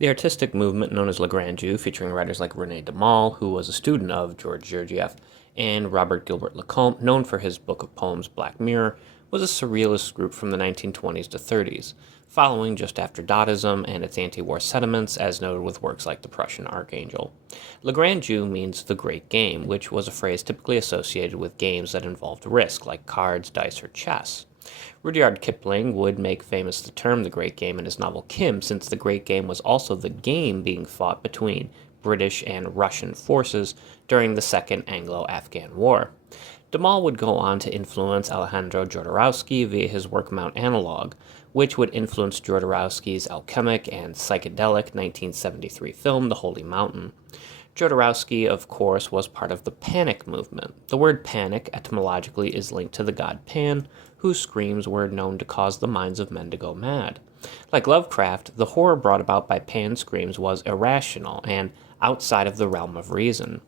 The artistic movement known as Le Grand Jeu, featuring writers like René Daumal, who was a student of Georges Gurdjieff, and Robert Gilbert Lecomte, known for his book of poems Black Mirror, was a surrealist group from the 1920s to 30s, following just after Dadaism and its anti-war sentiments, as noted with works like The Prussian Archangel. Le Grand Jeu means the great game, which was a phrase typically associated with games that involved risk, like cards, dice, or chess. Rudyard Kipling would make famous the term the Great Game in his novel Kim, since the Great Game was also the game being fought between British and Russian forces during the Second Anglo-Afghan War. Daumal would go on to influence Alejandro Jodorowsky via his work Mount Analog, which would influence Jodorowsky's alchemic and psychedelic 1973 film The Holy Mountain. Jodorowsky, of course, was part of the Panic movement. The word panic, etymologically, is linked to the god Pan, whose screams were known to cause the minds of men to go mad. Like Lovecraft, the horror brought about by Pan's screams was irrational and outside of the realm of reason.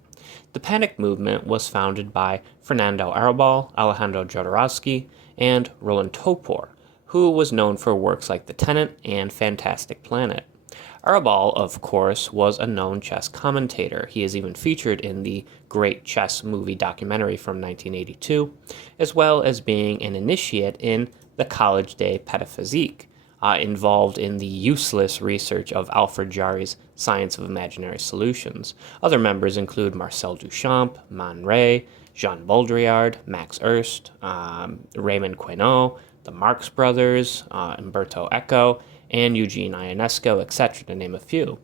The Panic movement was founded by Fernando Arrabal, Alejandro Jodorowsky, and Roland Topor, who was known for works like The Tenant and Fantastic Planet. Arrabal, of course, was a known chess commentator. He is even featured in the Great Chess movie documentary from 1982, as well as being an initiate in the college day Petaphysique, involved in the useless research of Alfred Jarry's Science of Imaginary Solutions. Other members include Marcel Duchamp, Man Ray, Jean Baudrillard, Max Ernst, Raymond Queneau, the Marx Brothers, Umberto Eco, and Eugene Ionesco, etc., to name a few.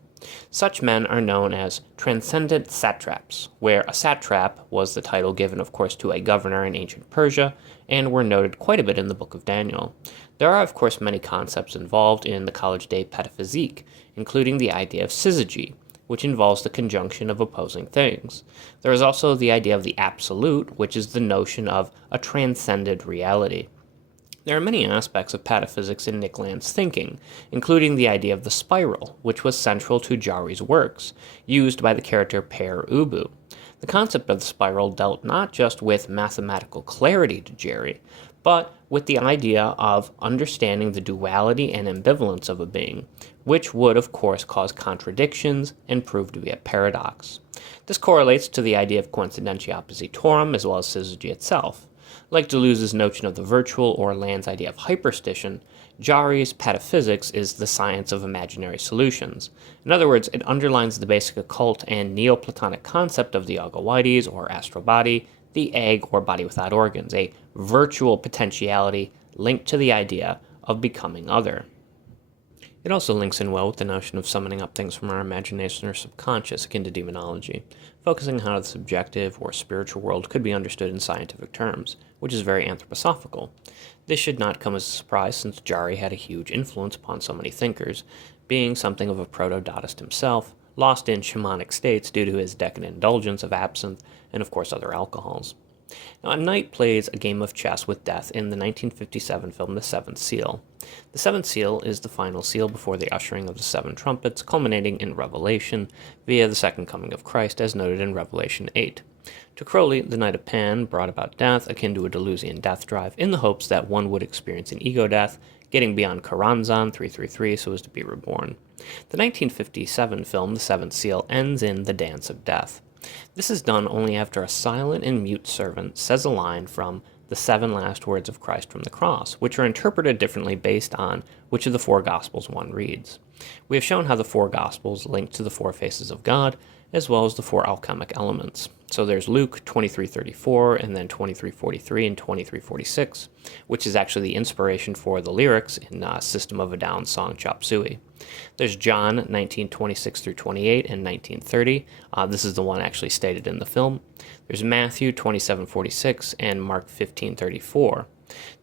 Such men are known as transcendent satraps, where a satrap was the title given, of course, to a governor in ancient Persia, and were noted quite a bit in the Book of Daniel. There are, of course, many concepts involved in the college day Petaphysique, including the idea of syzygy, which involves the conjunction of opposing things. There is also the idea of the absolute, which is the notion of a transcended reality. There are many aspects of pataphysics in Nick Land's thinking, including the idea of the spiral, which was central to Jarry's works, used by the character Per Ubu. The concept of the spiral dealt not just with mathematical clarity to Jarry, but with the idea of understanding the duality and ambivalence of a being, which would, of course, cause contradictions and prove to be a paradox. This correlates to the idea of coincidentia oppositorum as well as syzygy itself. Like Deleuze's notion of the virtual or Land's idea of hyperstition, Jarry's pataphysics is the science of imaginary solutions. In other words, it underlines the basic occult and Neoplatonic concept of the Algoides or astral body, the egg or body without organs, a virtual potentiality linked to the idea of becoming other. It also links in well with the notion of summoning up things from our imagination or subconscious, akin to demonology, focusing on how the subjective or spiritual world could be understood in scientific terms, which is very anthroposophical. This should not come as a surprise since Jarry had a huge influence upon so many thinkers, being something of a proto-Dadaist himself, lost in shamanic states due to his decadent indulgence of absinthe and, of course, other alcohols. Now, a knight plays a game of chess with death in the 1957 film The Seventh Seal. The Seventh Seal is the final seal before the ushering of the seven trumpets, culminating in Revelation via the second coming of Christ, as noted in Revelation 8. To Crowley, the Knight of Pan brought about death akin to a Deleuzian death drive in the hopes that one would experience an ego death, getting beyond Karanzan 333 so as to be reborn. The 1957 film The Seventh Seal ends in the Dance of Death. This is done only after a silent and mute servant says a line from the seven last words of Christ from the cross, which are interpreted differently based on which of the four Gospels one reads. We have shown how the four Gospels link to the four faces of God, as well as the four alchemic elements. So there's Luke 23:34, and then 23:43 and 23:46, which is actually the inspiration for the lyrics in System of a Down's song Chop Suey. There's John 19:26 through 28 and 19:30. This is the one actually stated in the film. There's Matthew 27:46 and Mark 15:34.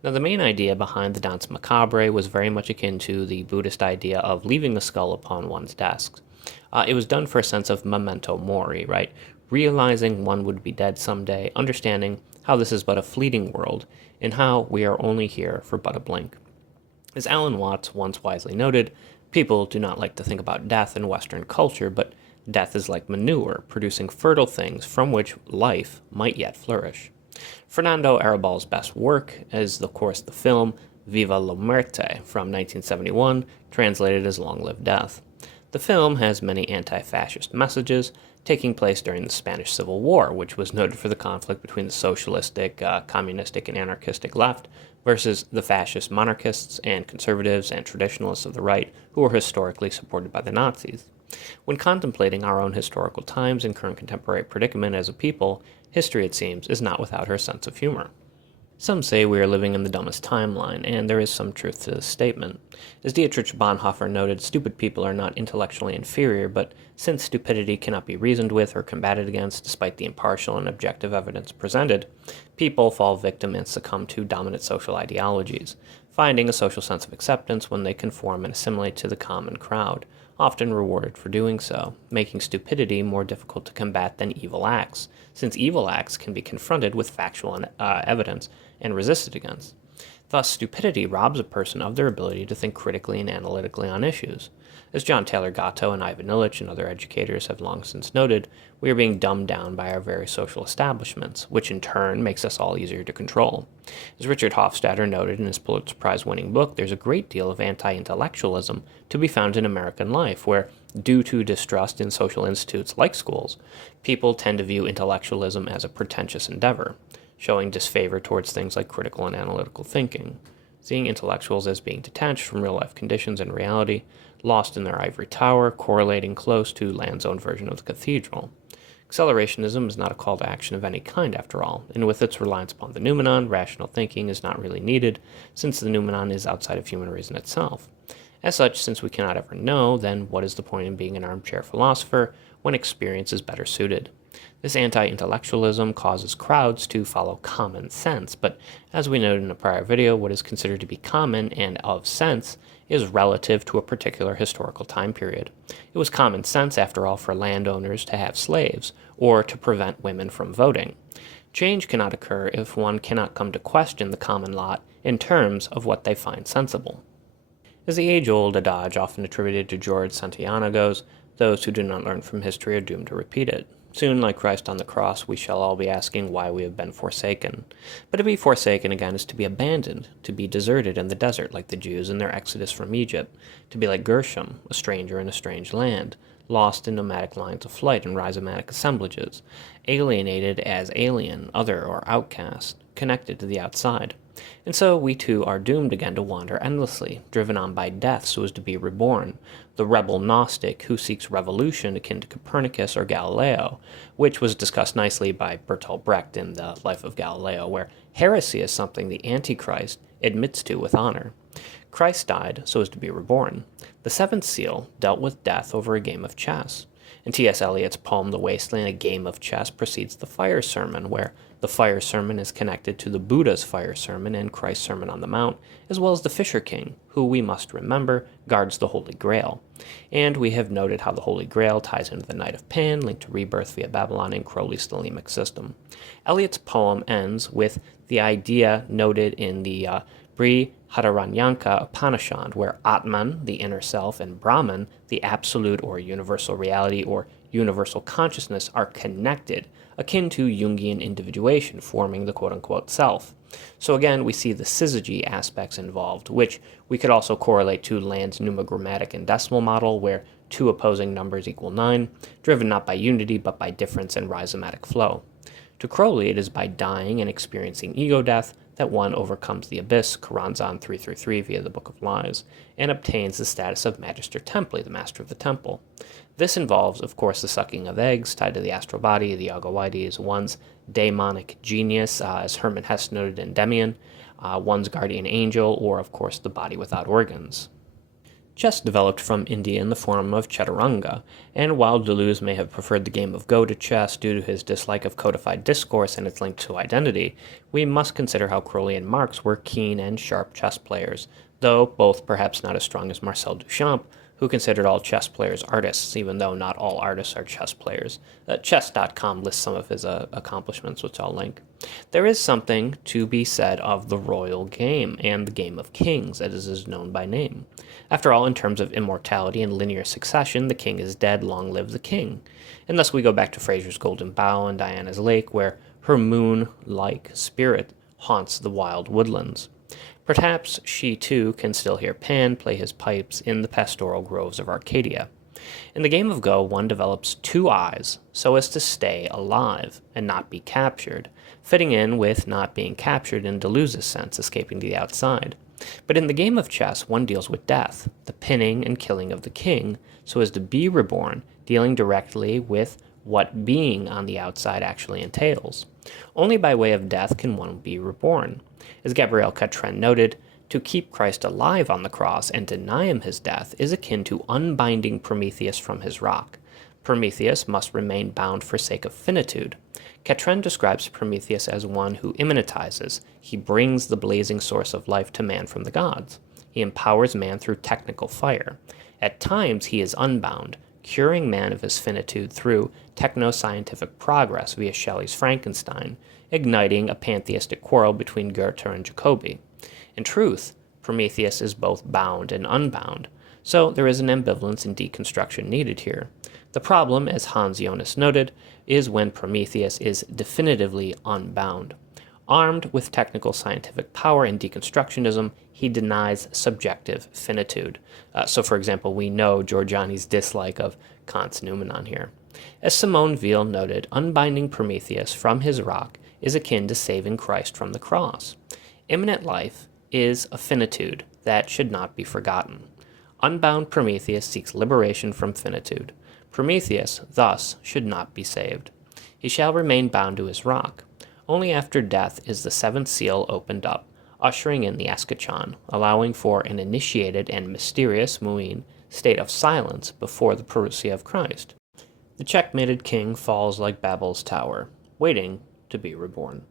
Now, the main idea behind the Danse Macabre was very much akin to the Buddhist idea of leaving the skull upon one's desk. It was done for a sense of memento mori, right? Realizing one would be dead someday, understanding how this is but a fleeting world, and how we are only here for but a blink. As Alan Watts once wisely noted, people do not like to think about death in Western culture, but death is like manure, producing fertile things from which life might yet flourish. Fernando Arrabal's best work is, of course, the film Viva la Muerte from 1971, translated as Long Live Death. The film has many anti-fascist messages, taking place during the Spanish Civil War, which was noted for the conflict between the socialistic, communistic, and anarchistic left versus the fascist monarchists and conservatives and traditionalists of the right, who were historically supported by the Nazis. When contemplating our own historical times and current contemporary predicament as a people, history, it seems, is not without her sense of humor. Some say we are living in the dumbest timeline, and there is some truth to this statement. As Dietrich Bonhoeffer noted, stupid people are not intellectually inferior, but since stupidity cannot be reasoned with or combated against despite the impartial and objective evidence presented, people fall victim and succumb to dominant social ideologies, finding a social sense of acceptance when they conform and assimilate to the common crowd, often rewarded for doing so, making stupidity more difficult to combat than evil acts, since evil acts can be confronted with factual evidence and resisted against. Thus, stupidity robs a person of their ability to think critically and analytically on issues. As John Taylor Gatto and Ivan Illich and other educators have long since noted, we are being dumbed down by our very social establishments, which in turn makes us all easier to control. As Richard Hofstadter noted in his Pulitzer Prize-winning book, there's a great deal of anti-intellectualism to be found in American life, where, due to distrust in social institutes like schools, people tend to view intellectualism as a pretentious endeavor, showing disfavor towards things like critical and analytical thinking, seeing intellectuals as being detached from real-life conditions and reality, lost in their ivory tower, correlating close to Land's own version of the cathedral. Accelerationism is not a call to action of any kind, after all, and with its reliance upon the noumenon, rational thinking is not really needed, since the noumenon is outside of human reason itself. As such, since we cannot ever know, then what is the point in being an armchair philosopher when experience is better suited? This anti-intellectualism causes crowds to follow common sense, but as we noted in a prior video, what is considered to be common and of sense is relative to a particular historical time period. It was common sense, after all, for landowners to have slaves, or to prevent women from voting. Change cannot occur if one cannot come to question the common lot in terms of what they find sensible. As the age-old adage often attributed to George Santayana goes, those who do not learn from history are doomed to repeat it. Soon, like Christ on the cross, we shall all be asking why we have been forsaken. But to be forsaken again is to be abandoned, to be deserted in the desert like the Jews in their exodus from Egypt, to be like Gershom, a stranger in a strange land, lost in nomadic lines of flight and rhizomatic assemblages, alienated as alien, other, or outcast, connected to the outside. And so we too are doomed again to wander endlessly, driven on by death so as to be reborn, the rebel Gnostic who seeks revolution akin to Copernicus or Galileo, which was discussed nicely by Bertolt Brecht in The Life of Galileo, where heresy is something the Antichrist admits to with honor. Christ died so as to be reborn. The seventh seal dealt with death over a game of chess. In T.S. Eliot's poem The Wasteland, a game of chess precedes the fire sermon, where the fire sermon is connected to the Buddha's fire sermon and Christ's Sermon on the Mount, as well as the Fisher King, who we must remember guards the Holy Grail. And we have noted how the Holy Grail ties into the Knight of Pan, linked to rebirth via Babylon and Crowley's thelemic system. Eliot's poem ends with the idea noted in the Brihadaranyaka Upanishad, where Atman, the inner self, and Brahman, the absolute or universal reality or universal consciousness, are connected, akin to Jungian individuation, forming the quote-unquote self. So again, we see the syzygy aspects involved, which we could also correlate to Land's numogrammatic and decimal model, where two opposing numbers equal 9, driven not by unity but by difference and rhizomatic flow. To Crowley, it is by dying and experiencing ego death that one overcomes the abyss, Karanzan 333 via the Book of Lies, and obtains the status of Magister Templi, the Master of the Temple. This involves, of course, the sucking of eggs tied to the astral body, the Agawides, one's daemonic genius, as Hermann Hesse noted in Demian, one's guardian angel, or, of course, the body without organs. Chess developed from India in the form of chaturanga, and while Deleuze may have preferred the game of Go to chess due to his dislike of codified discourse and its link to identity, we must consider how Crowley and Marx were keen and sharp chess players, though both perhaps not as strong as Marcel Duchamp, who considered all chess players artists, even though not all artists are chess players. Chess.com lists some of his accomplishments, which I'll link. There is something to be said of the royal game and the game of kings, as is known by name. After all, in terms of immortality and linear succession, the king is dead, long live the king. And thus we go back to Fraser's Golden Bough and Diana's Lake, where her moon-like spirit haunts the wild woodlands. Perhaps she, too, can still hear Pan play his pipes in the pastoral groves of Arcadia. In the game of Go, one develops two eyes so as to stay alive and not be captured, fitting in with not being captured in Deleuze's sense, escaping to the outside. But in the game of chess, one deals with death, the pinning and killing of the king, so as to be reborn, dealing directly with what being on the outside actually entails. Only by way of death can one be reborn. As Gabriel Catrin noted, to keep Christ alive on the cross and deny him his death is akin to unbinding Prometheus from his rock. Prometheus must remain bound for sake of finitude. Catrin describes Prometheus as one who immanentizes. He brings the blazing source of life to man from the gods. He empowers man through technical fire. At times he is unbound, curing man of his finitude through techno-scientific progress via Shelley's Frankenstein, igniting a pantheistic quarrel between Goethe and Jacobi. In truth, Prometheus is both bound and unbound, so there is an ambivalence and deconstruction needed here. The problem, as Hans Jonas noted, is when Prometheus is definitively unbound. Armed with technical scientific power and deconstructionism, he denies subjective finitude. So, for example, we know Giorgiani's dislike of Kant's noumenon here. As Simone Weil noted, unbinding Prometheus from his rock is akin to saving Christ from the cross. Immanent life is a finitude that should not be forgotten. Unbound Prometheus seeks liberation from finitude. Prometheus, thus, should not be saved. He shall remain bound to his rock. Only after death is the seventh seal opened up, ushering in the eschaton, allowing for an initiated and mysterious muin state of silence before the parousia of Christ. The checkmated king falls like Babel's tower, waiting to be reborn.